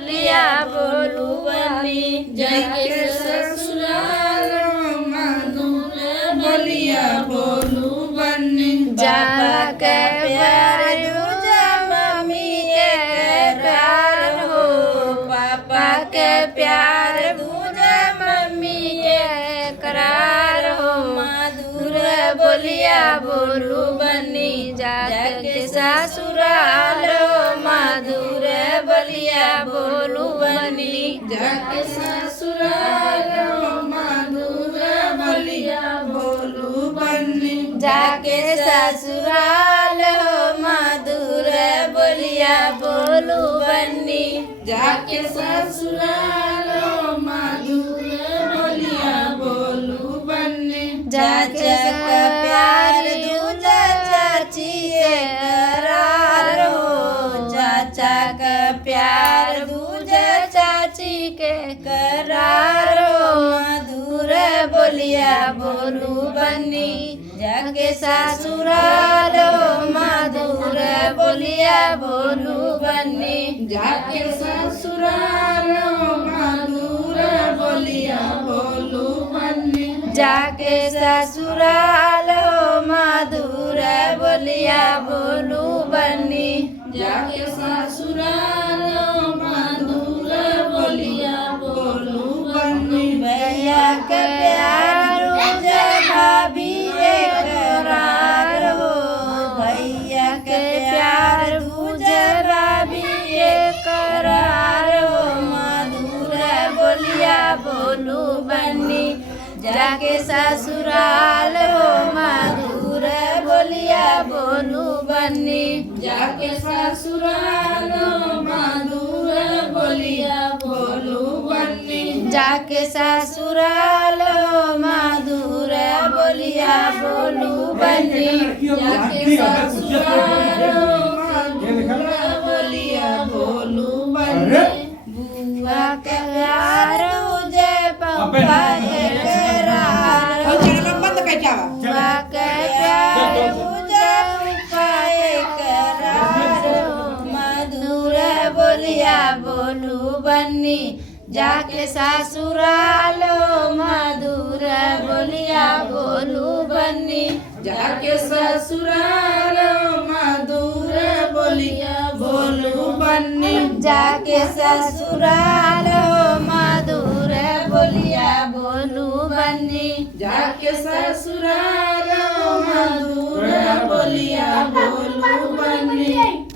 बोलिया बोलू बनी जाके ससुराल मधुर बोलिया बोलू बनी जाके प्यार दूजा मम्मी के प्यार हो पापा के प्यार दूजा मम्मी के करार हो मधुर बोलिया बोलू बनी जाके ससुराल मधुर बोलिया बोलू बनी जाके ससुराल मधुर बोलिया बोलू बनी जाके ससुराल हो मधुर बोलिया बोलू बनी जाके ससुराल मधुर बोलिया बोलू बनी जाके का प्यार दूजा चाची से करार हो चाचा का प्यार दूजा चाची के करार हो मधुर बोलिया बोलू बनी जाके ससुराल हो मधुर बोलिया बोलू बनी जाके ससुराल मधुर बोलिया बोलू बनी जाके ससुराल हो मधुर बोलिया बोलू बनी जाके ससुराल मधुर बोलिया बोलू बनी भैया के प्यार दूजा भाभी के करार हो भैया के प्यार दूजा भाभी के करार हो मधुर बोलिया बोलू बनी जाके ससुराल हो मधुर बोलिया बोलू बनी जाके ससुराल मधुर बोलिया बोलू बनी जाके ससुराल हो मधुर बोलिया बोलू बनी जाके ससुराल मधुर बोलिया बोलू बनी बुआ के प्यार जय पप्पा के करार बुआ के प्यार जय पप्पा के करार मधुर बोलिया बोलू बनी जाके ससुराल मधुर बोलिया बोलू बनी जाके ससुराल मधुर बोलिया बोलू बनी जाके ससुराल मधुर बोलिया बोलू बनी जाके ससुराल मधुर बोलिया बोलू बनी।